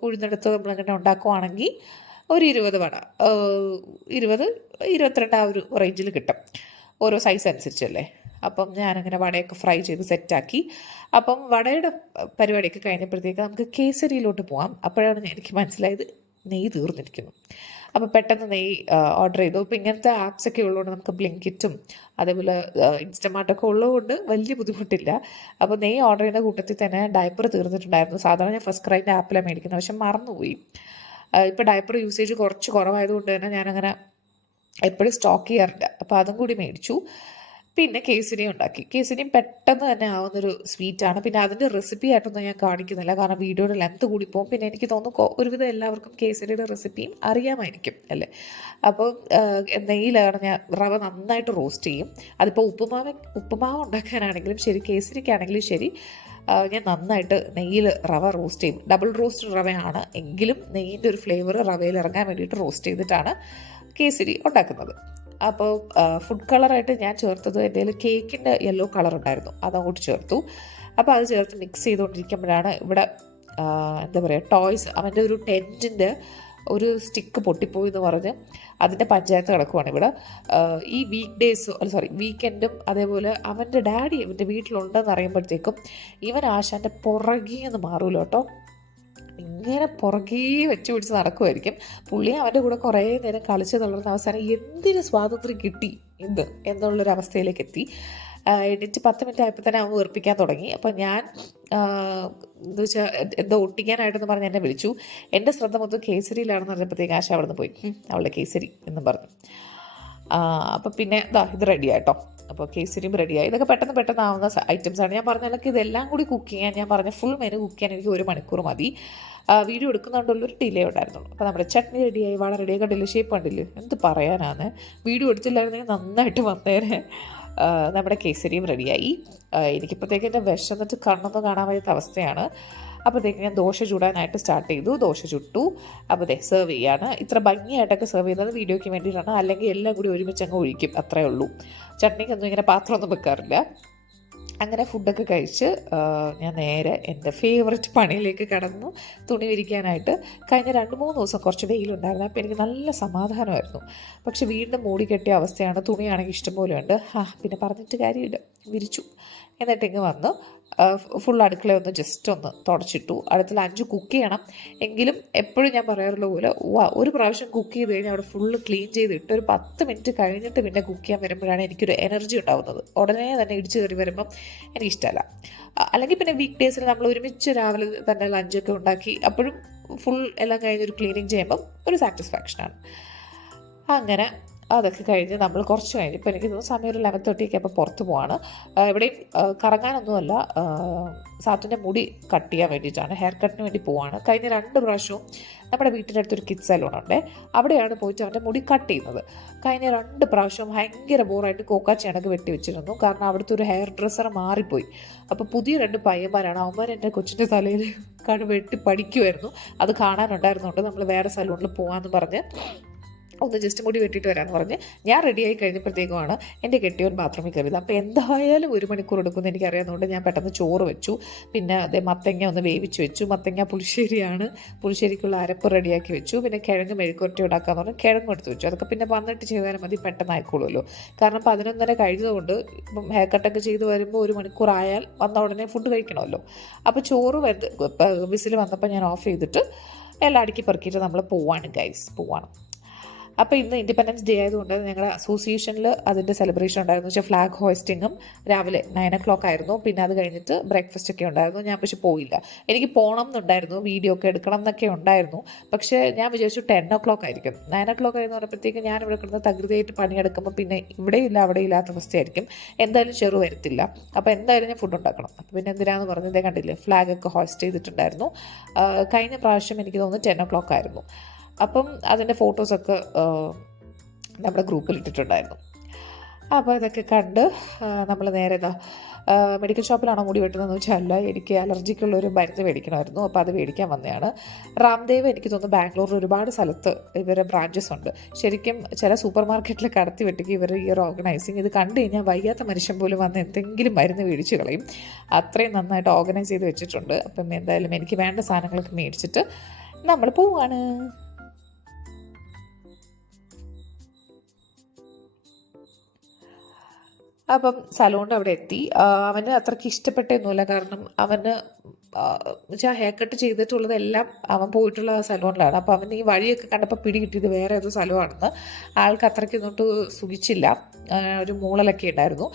ഉഴുന്നെടുത്ത് നമ്മളിങ്ങനെ ഉണ്ടാക്കുവാണെങ്കിൽ ഒരു 20 വട, 20-22 ആ ഒരു റേഞ്ചിൽ കിട്ടും, ഓരോ സൈസ് അനുസരിച്ചല്ലേ. അപ്പം ഞാനങ്ങനെ വടയൊക്കെ ഫ്രൈ ചെയ്ത് സെറ്റാക്കി. അപ്പം വടയുടെ പരിപാടിയൊക്കെ കഴിഞ്ഞപ്പോഴത്തേക്ക് നമുക്ക് കേസരിയിലോട്ട് പോകാം. അപ്പോഴാണ് എനിക്ക് മനസ്സിലായത് നെയ്യ് തീർന്നിരിക്കുന്നു. അപ്പോൾ പെട്ടെന്ന് നെയ്യ് ഓർഡർ ചെയ്തു. ഇപ്പോൾ ഇങ്ങനത്തെ ആപ്സൊക്കെ ഉള്ളതുകൊണ്ട് നമുക്ക് ബ്ലിങ്കിറ്റും അതേപോലെ ഇൻസ്റ്റമാർട്ടൊക്കെ ഉള്ളതുകൊണ്ട് വലിയ ബുദ്ധിമുട്ടില്ല. അപ്പോൾ നെയ്യ് ഓർഡർ ചെയ്യുന്ന കൂട്ടത്തിൽ തന്നെ ഡയപ്പർ തീർന്നിട്ടുണ്ടായിരുന്നു. സാധാരണ ഞാൻ ഫസ്റ്റ് ക്രൈൻ്റെ ആപ്പിലാണ് മേടിക്കുന്നത്, പക്ഷെ മറന്നുപോയി. ഇപ്പോൾ ഡയപ്പർ യൂസേജ് കുറച്ച് കുറവായതുകൊണ്ട് തന്നെ ഞാനങ്ങനെ എപ്പോഴും സ്റ്റോക്ക് ചെയ്യാറില്ല. അപ്പോൾ അതും കൂടി മേടിച്ചു. പിന്നെ കേസരിയും ഉണ്ടാക്കി. കേസരിയും പെട്ടെന്ന് തന്നെ ആവുന്നൊരു സ്വീറ്റാണ്. പിന്നെ അതിൻ്റെ റെസിപ്പി ആയിട്ടൊന്നും ഞാൻ കാണിക്കുന്നില്ല, കാരണം വീഡിയോയുടെ ലെങ്ത് കൂടി പോകും. പിന്നെ എനിക്ക് തോന്നുന്നു ഒരുവിധം എല്ലാവർക്കും കേസരിയുടെ റെസിപ്പിയും അറിയാമായിരിക്കും അല്ലേ. അപ്പോൾ നെയ്യിലാണ് ഞാൻ റവ നന്നായിട്ട് റോസ്റ്റ് ചെയ്യും. അതിപ്പോൾ ഉപ്പുമാവ് ഉണ്ടാക്കാനാണെങ്കിലും ശരി, കേസരിക്കാണെങ്കിലും ശരി, ഞാൻ നന്നായിട്ട് നെയ്യിൽ റവ റോസ്റ്റ് ചെയ്യും. ഡബിൾ റോസ്റ്റ് റവയാണ് എങ്കിലും നെയ്യിൻ്റെ ഒരു ഫ്ലേവർ റവയിൽ ഇറങ്ങാൻ വേണ്ടിയിട്ട് റോസ്റ്റ് ചെയ്തിട്ടാണ് കേസരി ഉണ്ടാക്കുന്നത്. അപ്പോൾ ഫുഡ് കളറായിട്ട് ഞാൻ ചേർത്തത് എൻ്റെ കയ്യിൽ കേക്കിൻ്റെ യെല്ലോ കളർ ഉണ്ടായിരുന്നു, അതങ്ങോട്ട് ചേർത്തു. അപ്പോൾ അത് ചേർത്ത് മിക്സ് ചെയ്തുകൊണ്ടിരിക്കുമ്പോഴാണ് ഇവിടെ എന്താ പറയുക, ടോയ്സ്, അവൻ്റെ ഒരു ടെൻറ്റിൻ്റെ ഒരു സ്റ്റിക്ക് പൊട്ടിപ്പോയി എന്ന് പറഞ്ഞ് അതിൻ്റെ പഞ്ചായത്ത് കിടക്കുവാണ് ഇവിടെ. ഈ വീക്കെൻഡും അതേപോലെ അവൻ്റെ ഡാഡി അവൻ്റെ വീട്ടിലുണ്ടെന്ന് അറിയുമ്പോഴത്തേക്കും ഇവൻ ആശാൻ്റെ പുറകെന്ന് മാറൂല കേട്ടോ. ഇങ്ങനെ പുറകെ വെച്ച് പിടിച്ച് നടക്കുമായിരിക്കും. പുള്ളി അവൻ്റെ കൂടെ കുറേ നേരം കളിച്ച് തളർന്ന അവസാനം എന്തിന് സ്വാതന്ത്ര്യം കിട്ടി എന്നുള്ളൊരവസ്ഥയിലേക്ക് എത്തി. എഡിറ്റ് 10 മിനിറ്റ് ആയപ്പോൾ തന്നെ അവൻ വീർപ്പിക്കാൻ തുടങ്ങി. അപ്പോൾ ഞാൻ എന്താ വെച്ചാൽ എന്തോ ഒട്ടിക്കാനായിട്ടെന്ന് പറഞ്ഞ് എന്നെ വിളിച്ചു. എൻ്റെ ശ്രദ്ധ മൊത്തം കേസരിയിലാണെന്ന് പറഞ്ഞപ്പോഴത്തേക്ക് ആശ അവിടെ നിന്ന് പോയി, അവളുടെ കേസരി എന്ന് പറഞ്ഞു. അപ്പോൾ പിന്നെ ഇത് റെഡിയായിട്ടോ. അപ്പോൾ കേസരിയും റെഡിയായി. ഇതൊക്കെ പെട്ടെന്ന് ആവുന്ന ഐറ്റംസാണ്. ഞാൻ പറഞ്ഞാലൊക്കെ ഇതെല്ലാം കൂടി കുക്ക് ചെയ്യാൻ, ഞാൻ പറഞ്ഞ ഫുൾ മെനു കുക്ക് ചെയ്യാൻ എനിക്ക് 1 മണിക്കൂർ മതി. വീഡിയോ എടുക്കുന്നതുകൊണ്ടുള്ളൊരു ഡിലേ ഉണ്ടായിരുന്നുള്ളൂ. അപ്പോൾ നമ്മുടെ ചട്നി റെഡിയായി, വളരെ റെഡിയായി. കണ്ടില്ലേ, ഷേപ്പ് കണ്ടില്ലേ, എന്ത് പറയാനാണ്. വീഡിയോ എടുത്തില്ലായിരുന്നെങ്കിൽ നന്നായിട്ട് വന്നേനെ. നമ്മുടെ കേസരിയും റെഡിയായി. എനിക്കിപ്പോഴത്തേക്ക് എൻ്റെ വിശന്നിട്ട് കണ്ണൊന്നും കാണാൻ വയ്യാത്ത അവസ്ഥയാണ്. അപ്പോഴത്തേക്ക് ഞാൻ ദോശ ചൂടാനായിട്ട് സ്റ്റാർട്ട് ചെയ്തു. ദോശ ചുട്ടു. അപ്പോൾ സെർവ് ചെയ്യാണ്. ഇത്ര ഭംഗിയായിട്ടൊക്കെ സെർവ് ചെയ്യുന്നത് വീഡിയോയ്ക്ക് വേണ്ടിയിട്ടാണ്, അല്ലെങ്കിൽ എല്ലാം കൂടി ഒരുമിച്ച് അങ്ങ് ഒഴിക്കും, അത്രേ ഉള്ളൂ. ചട്നിക്കൊന്നും ഇങ്ങനെ പാത്രമൊന്നും വെക്കാറില്ല. അങ്ങനെ ഫുഡൊക്കെ കഴിച്ച് ഞാൻ നേരെ എൻ്റെ ഫേവററ്റ് പണിയിലേക്ക് കടന്നു, തുണി വിരിക്കാനായിട്ട്. കഴിഞ്ഞ 2-3 ദിവസം കുറച്ച് വെയിലുണ്ടായിരുന്നു. അപ്പോൾ എനിക്ക് നല്ല സമാധാനമായിരുന്നു. പക്ഷെ വീണ്ടും മൂടിക്കെട്ടിയ അവസ്ഥയാണ്. തുണിയാണെങ്കിൽ ഇഷ്ടംപോലെ ഉണ്ട്. പിന്നെ പറഞ്ഞിട്ട് കാര്യമില്ല, വിരിച്ചു. എന്നിട്ടിങ്ങ് വന്ന് ഫുൾ അടുക്കളയൊന്ന് ജസ്റ്റ് ഒന്ന് തുടച്ചിട്ടു. അടുത്തുള്ള 5 കുക്ക് ചെയ്യണം. എങ്കിലും എപ്പോഴും ഞാൻ പറയാറുള്ള പോലെ ഒരു പ്രാവശ്യം കുക്ക് ചെയ്ത് കഴിഞ്ഞാൽ അവിടെ ഫുള്ള് ക്ലീൻ ചെയ്തിട്ട് ഒരു 10 മിനിറ്റ് കഴിഞ്ഞിട്ട് പിന്നെ കുക്ക് ചെയ്യാൻ വരുമ്പോഴാണ് എനിക്കൊരു എനർജി ഉണ്ടാകുന്നത്. ഉടനെ തന്നെ ഇടിച്ച് കയറി വരുമ്പം എനിക്കിഷ്ടമല്ല. അല്ലെങ്കിൽ പിന്നെ വീക്ക് ഡേയ്സിൽ നമ്മൾ ഒരുമിച്ച് രാവിലെ തന്നെ ലഞ്ചൊക്കെ ഉണ്ടാക്കി അപ്പോഴും ഫുൾ എല്ലാം കഴിഞ്ഞൊരു ക്ലീനിങ് ചെയ്യുമ്പം ഒരു സാറ്റിസ്ഫാക്ഷനാണ്. അങ്ങനെ അതൊക്കെ കഴിഞ്ഞ് നമ്മൾ കുറച്ച് കഴിഞ്ഞ് ഇപ്പോൾ എനിക്ക് തോന്നുന്നു സമയം ഒരു 11:30 അപ്പോൾ പുറത്ത് പോവാണ്. എവിടെയും കറങ്ങാനൊന്നുമല്ല, സാത്തുൻ്റെ മുടി കട്ട് ചെയ്യാൻ വേണ്ടിയിട്ടാണ്, ഹെയർ കട്ടിന് വേണ്ടി പോവാണ്. കഴിഞ്ഞ 2 പ്രാവശ്യവും നമ്മുടെ വീട്ടിൻ്റെ അടുത്തൊരു കിഡ്സ് സലൂണുണ്ട്, അവിടെയാണ് പോയിട്ട് അവൻ്റെ മുടി കട്ട് ചെയ്യുന്നത്. കഴിഞ്ഞ 2 പ്രാവശ്യവും ഭയങ്കര ബോറായിട്ട് കോക്കാച്ചേണക്ക് വെട്ടി വെച്ചിരുന്നു. കാരണം അവിടുത്തെ ഒരു ഹെയർ ഡ്രസ്സർ മാറിപ്പോയി. അപ്പോൾ പുതിയ 2 പയ്യന്മാരാണ്. അവന്മാർ എൻ്റെ കൊച്ചിൻ്റെ തലയിൽ വെട്ടി പഠിക്കുമായിരുന്നു. അത് കാണാനുണ്ടായിരുന്നുകൊണ്ട് നമ്മൾ വേറെ സലൂണിൽ പോകാമെന്ന് പറഞ്ഞ് ഒന്ന് ജസ്റ്റ് മുടി വെട്ടിയിട്ട് വരാമെന്ന് പറഞ്ഞ് ഞാൻ റെഡിയായി കഴിഞ്ഞപ്പോഴത്തേക്കുമാണ് എൻ്റെ കെട്ടിയവൻ ബാത്റൂമിൽ കയറിയത്. അപ്പോൾ എന്തായാലും 1 മണിക്കൂർ എടുക്കുമെന്ന് എനിക്കറിയാവുന്നതുകൊണ്ട് ഞാൻ പെട്ടെന്ന് ചോറ് വെച്ചു. പിന്നെ അതേ മത്തങ്ങ ഒന്ന് വേവിച്ച് വെച്ചു. മത്തങ്ങ പുളിശ്ശേരിയാണ്, പുളിശ്ശേരിക്കുള്ള അരപ്പ് റെഡിയാക്കി വെച്ചു. പിന്നെ കിഴങ്ങ് മെഴുക്കുവരട്ടി ഉണ്ടാക്കാമെന്ന് പറഞ്ഞാൽ കിഴങ്ങ് എടുത്ത് വെച്ചു. അതൊക്കെ പിന്നെ വന്നിട്ട് ചെയ്താലും മതി, പെട്ടെന്ന് ആയിക്കോളുമല്ലോ. കാരണം 11:30 കഴിഞ്ഞതുകൊണ്ട് ഇപ്പം ഹെയർ കട്ടൊക്കെ ചെയ്ത് വരുമ്പോൾ 1 മണിക്കൂർ ആയാൽ വന്ന ഉടനെ ഫുഡ് കഴിക്കണമല്ലോ. അപ്പോൾ ചോറ് വിസിൽ വന്നപ്പോൾ ഞാൻ ഓഫ് ചെയ്തിട്ട് എല്ലാം അടുക്കി പെറുക്കിയിട്ട് നമ്മൾ പോവാണ് പോവാണ്. അപ്പോൾ ഇന്ന് ഇൻഡിപെൻഡൻസ് ഡേ ആയതുകൊണ്ട് ഞങ്ങളുടെ അസോസിയേഷനിൽ അതിൻ്റെ സെലിബ്രേഷൻ ഉണ്ടായിരുന്നു. പക്ഷേ ഫ്ലാഗ് ഹോയിസ്റ്റിങ്ങും രാവിലെ 9 o'clock ആയിരുന്നു. പിന്നെ അത് കഴിഞ്ഞിട്ട് ബ്രേക്ക്ഫാസ്റ്റ് ഒക്കെ ഉണ്ടായിരുന്നു. ഞാൻ പക്ഷെ പോയില്ല. എനിക്ക് പോകണം എന്നുണ്ടായിരുന്നു, വീഡിയോ ഒക്കെ എടുക്കണം എന്നൊക്കെ ഉണ്ടായിരുന്നു. പക്ഷേ ഞാൻ വിചാരിച്ചു 10 o'clock ആയിരിക്കും. 9 o'clock ആയിരുന്നു പറഞ്ഞപ്പോഴത്തേക്ക് ഞാൻ ഇവിടെ കിടന്ന് തകൃതിയായിട്ട് പണിയെടുക്കുമ്പോൾ പിന്നെ ഇവിടെയില്ല അവിടെ ഇല്ലാത്ത അവസ്ഥയായിരിക്കും. എന്തായാലും ചെറു വരത്തില്ല. അപ്പോൾ എന്തായാലും ഞാൻ ഫുഡ് ഉണ്ടാക്കണം. അപ്പോൾ പിന്നെ എന്തിനാന്ന് പറഞ്ഞതേ കണ്ടില്ലേ, ഫ്ലാഗൊക്കെ ഹോസ്റ്റ് ചെയ്തിട്ടുണ്ടായിരുന്നു. കഴിഞ്ഞ പ്രാവശ്യം എനിക്ക് തോന്നുന്നു 10 o'clock ആയിരുന്നു. അപ്പം അതിൻ്റെ ഫോട്ടോസൊക്കെ നമ്മുടെ ഗ്രൂപ്പിൽ ഇട്ടിട്ടുണ്ടായിരുന്നു. അപ്പോൾ ഇതൊക്കെ കണ്ട് നമ്മൾ നേരെ മെഡിക്കൽ ഷോപ്പിലാണോ മുടി വെട്ടുന്നതെന്ന് വെച്ചാൽ അല്ല, എനിക്ക് അലർജിക്കുള്ളൊരു മരുന്ന് മേടിക്കണമായിരുന്നു. അപ്പോൾ അത് മേടിക്കാൻ വന്നതാണ്. രാംദേവ് എനിക്ക് തോന്നുന്നു ബാംഗ്ലൂരിൽ ഒരുപാട് സ്ഥലത്ത് ഇവരെ ബ്രാഞ്ചസ് ഉണ്ട്. ശരിക്കും ചില സൂപ്പർ മാർക്കറ്റിൽ കടത്തി വെട്ടിക്ക് ഇവർ ഈ ഒരു ഓർഗനൈസിങ് ഇത് കണ്ടു കഴിഞ്ഞാൽ വയ്യാത്ത മനുഷ്യൻ പോലും വന്ന് എന്തെങ്കിലും മരുന്ന് മേടിച്ച് കളയും. അത്രയും നന്നായിട്ട് ഓർഗനൈസ് ചെയ്ത് വെച്ചിട്ടുണ്ട്. അപ്പം എന്തായാലും എനിക്ക് വേണ്ട സാധനങ്ങളൊക്കെ മേടിച്ചിട്ട് നമ്മൾ പോവാണ്. അപ്പം സലൂണിൻ്റെ അവിടെ എത്തി. അവന് അത്രയ്ക്ക് ഇഷ്ടപ്പെട്ടൊന്നുമില്ല. കാരണം അവന് വെച്ചാൽ ഹെയർ കട്ട് ചെയ്തിട്ടുള്ളതെല്ലാം അവൻ പോയിട്ടുള്ള സലൂണിലാണ്. അപ്പോൾ അവന് ഈ വഴിയൊക്കെ കണ്ടപ്പോൾ പിടി കിട്ടിയത് വേറെ ഏതോ സ്ഥലമാണെന്ന്. ആൾക്ക് അത്രയ്ക്ക് ഇങ്ങോട്ട് സുഖിച്ചില്ല. ഒരു മൂളലൊക്കെ ഉണ്ടായിരുന്നു.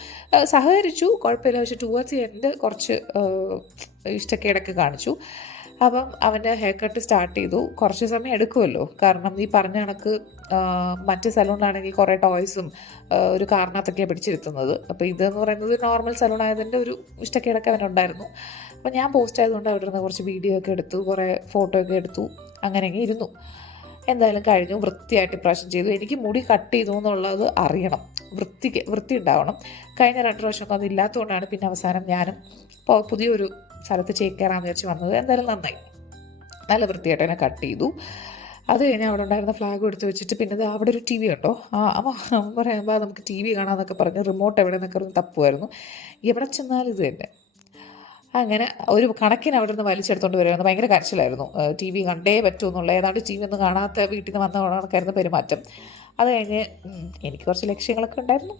സഹകരിച്ചു, കുഴപ്പമില്ല. പക്ഷെ ടുവേർഡ്സ് എൻ്റെ കുറച്ച് ഇഷ്ടക്കേടൊക്കെ കാണിച്ചു. അപ്പം അവൻ്റെ ഹെയർ കട്ട് സ്റ്റാർട്ട് ചെയ്തു. കുറച്ച് സമയം എടുക്കുമല്ലോ, കാരണം ഈ പറഞ്ഞ കണക്ക് മറ്റ് സലൂണിലാണെങ്കിൽ കുറേ ടോയ്സും ഒരു കാറിനകത്തൊക്കെയാണ് പിടിച്ചിരുത്തുന്നത്. അപ്പോൾ ഇതെന്ന് പറയുന്നത് നോർമൽ സലൂൺ ആയതിൻ്റെ ഒരു ഇഷ്ടക്കേടൊക്കെ അവനുണ്ടായിരുന്നു. അപ്പോൾ ഞാൻ പോസ്റ്റ് ആയതുകൊണ്ട് അവിടെ നിന്ന് കുറച്ച് വീഡിയോ ഒക്കെ എടുത്തു, കുറേ ഫോട്ടോ ഒക്കെ എടുത്തു, അങ്ങനെയൊക്കെ ഇരുന്നു. എന്തായാലും കഴിഞ്ഞു. വൃത്തിയായിട്ട് ഇപ്രാവശ്യം ചെയ്തു. എനിക്ക് മുടി കട്ട് ചെയ്തു എന്നുള്ളത് അറിയണം, വൃത്തി ഉണ്ടാവണം. കഴിഞ്ഞ 2 പ്രാവശ്യമൊന്നും അതില്ലാത്തതുകൊണ്ടാണ് പിന്നെ അവസാനം ഞാനും പുതിയൊരു സ്ഥലത്ത് ചേക്കേറാമെന്ന് വിചാരിച്ച് വന്നത്. എന്തായാലും നന്നായി, നല്ല വൃത്തിയായിട്ട് തന്നെ കട്ട് ചെയ്തു. അത് കഴിഞ്ഞ് അവിടെ ഉണ്ടായിരുന്ന ഫ്ലാഗ് എടുത്ത് വെച്ചിട്ട് പിന്നെ അവിടെ ഒരു TV ഉണ്ടോ, അവൻ പറയുമ്പോൾ നമുക്ക് TV കാണാമെന്നൊക്കെ പറഞ്ഞ് റിമോട്ട് എവിടെ നിന്നൊക്കെ ഒന്ന് തപ്പുമായിരുന്നു. എവിടെ ചെന്നാലും ഇത് തന്നെ. അങ്ങനെ ഒരു കണക്കിന് അവിടെ നിന്ന് വലിച്ചെടുത്തോണ്ട് വരുമായിരുന്നു. ഭയങ്കര കരച്ചിലായിരുന്നു. TV കണ്ടേ പറ്റൂ എന്നുള്ള, ഏതാണ്ട് TV ഒന്നും കാണാത്ത വീട്ടിൽ നിന്ന് വന്ന കണക്കായിരുന്നു പെരുമാറ്റം. അത് കഴിഞ്ഞ് എനിക്ക് കുറച്ച് ലക്ഷ്യങ്ങളൊക്കെ ഉണ്ടായിരുന്നു.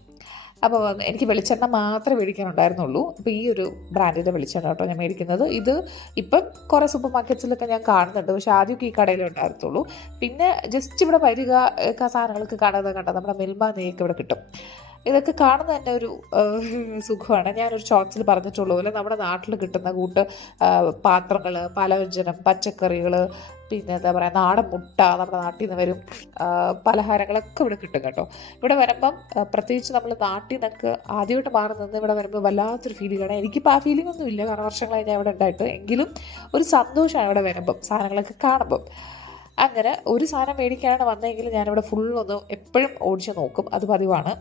അപ്പോൾ എനിക്ക് വെളിച്ചെണ്ണ മാത്രമേ മേടിക്കാനുണ്ടായിരുന്നുള്ളൂ. അപ്പോൾ ഈ ഒരു ബ്രാൻഡിൻ്റെ വെളിച്ചെണ്ണ കേട്ടോ ഞാൻ മേടിക്കുന്നത്. ഇത് ഇപ്പം കുറേ സൂപ്പർ മാർക്കറ്റ്സിലൊക്കെ ഞാൻ കാണുന്നുണ്ട്, പക്ഷേ ആദ്യമൊക്കെ ഈ കടയിലേ ഉണ്ടായിരുന്നുള്ളൂ. പിന്നെ ജസ്റ്റ് ഇവിടെ വരിക സാധനങ്ങൾക്ക് കണ്ടത് നമ്മുടെ മിൽമ നെയ്യൊക്കെ ഇവിടെ കിട്ടും. ഇതൊക്കെ കാണുന്നത് തന്നെ ഒരു സുഖമാണ്. ഞാനൊരു ഷോർട്സിൽ പറഞ്ഞിട്ടുള്ള പോലെ നമ്മുടെ നാട്ടിൽ കിട്ടുന്ന കൂട്ട് പാത്രങ്ങൾ, പലവ്യഞ്ജനം, പച്ചക്കറികൾ, പിന്നെ എന്താ പറയുക, നാടൻ മുട്ട, നമ്മുടെ നാട്ടിൽ നിന്ന് വരും പലഹാരങ്ങളൊക്കെ ഇവിടെ കിട്ടും കേട്ടോ. ഇവിടെ വരുമ്പം പ്രത്യേകിച്ച് നമ്മൾ നാട്ടിൽ നിന്നൊക്കെ ആദ്യമായിട്ട് മാറി നിന്ന് ഇവിടെ വരുമ്പോൾ വല്ലാത്തൊരു ഫീലിംഗാണ്. എനിക്കിപ്പോൾ ആ ഫീലിംഗ് ഒന്നും ഇല്ല, കാരണം വർഷങ്ങളായി ഞാൻ ഇവിടെ ഉണ്ടായിട്ട്. എങ്കിലും ഒരു സന്തോഷമാണ് ഇവിടെ വരുമ്പം, സാധനങ്ങളൊക്കെ കാണുമ്പം. അങ്ങനെ ഒരു സാധനം മേടിക്കാനാണ് വന്നതെങ്കിൽ ഞാനിവിടെ ഫുള്ളൊന്ന് എപ്പോഴും ഓടിച്ച് നോക്കും, അത് പതിവാണ്.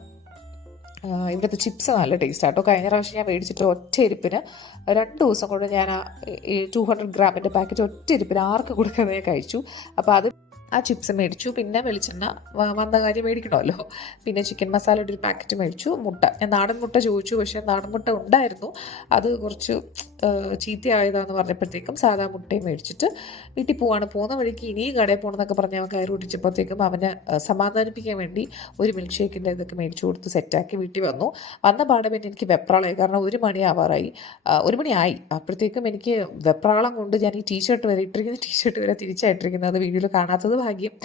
ഇവിടുത്തെ ചിപ്സ് നല്ല ടേസ്റ്റ് ആട്ടോ. കഴിഞ്ഞ പ്രാവശ്യം ഞാൻ മേടിച്ചിട്ട് ഒറ്റ ഇരിപ്പിന് 2 ദിവസം കൊണ്ട് ഞാൻ ഈ 200 ഗ്രാമിൻ്റെ പാക്കറ്റ് ഒറ്റ ഇരിപ്പിന് ആർക്ക് കൊടുക്കാതെ ഞാൻ കഴിച്ചു. അപ്പോൾ അത് ആ ചിപ്സ് മേടിച്ചു. പിന്നെ വെളിച്ചെണ്ണ വന്ന കാര്യം മേടിക്കണമല്ലോ. പിന്നെ ചിക്കൻ മസാലയുടെ ഒരു പാക്കറ്റ് മേടിച്ചു. മുട്ട, ഞാൻ നാടൻ മുട്ട ചോദിച്ചു, പക്ഷേ നാടൻ മുട്ട ഉണ്ടായിരുന്നു, അത് കുറച്ച് ചീത്തയായതാണെന്ന് പറഞ്ഞപ്പോഴത്തേക്കും സാധാ മുട്ടയും മേടിച്ചിട്ട് വീട്ടിൽ പോവാണ്. പോകുന്ന വഴിക്ക് ഇനിയും കടയിൽ പോകണമെന്നൊക്കെ പറഞ്ഞ് അവൻ കയറി ഒട്ടിച്ചപ്പോഴത്തേക്കും അവനെ സമാധാനിപ്പിക്കാൻ വേണ്ടി ഒരു മിൽക്ക് ഷേക്കിൻ്റെ ഇതൊക്കെ മേടിച്ചു കൊടുത്ത് സെറ്റാക്കി വീട്ടിൽ വന്നു. വന്ന പാടെ പിന്നെ എനിക്ക് വെപ്രാളമായി, കാരണം 1 മണി ആവാറായി. 1 മണിയായി. അപ്പോഴത്തേക്കും എനിക്ക് വെപ്രാളം കൊണ്ട് ഞാൻ ഈ ടീഷർട്ട് വരെ തിരിച്ചായിട്ടിരിക്കുന്നത് വീഡിയോയിൽ കാണാത്തത് ഭാഗ്യം.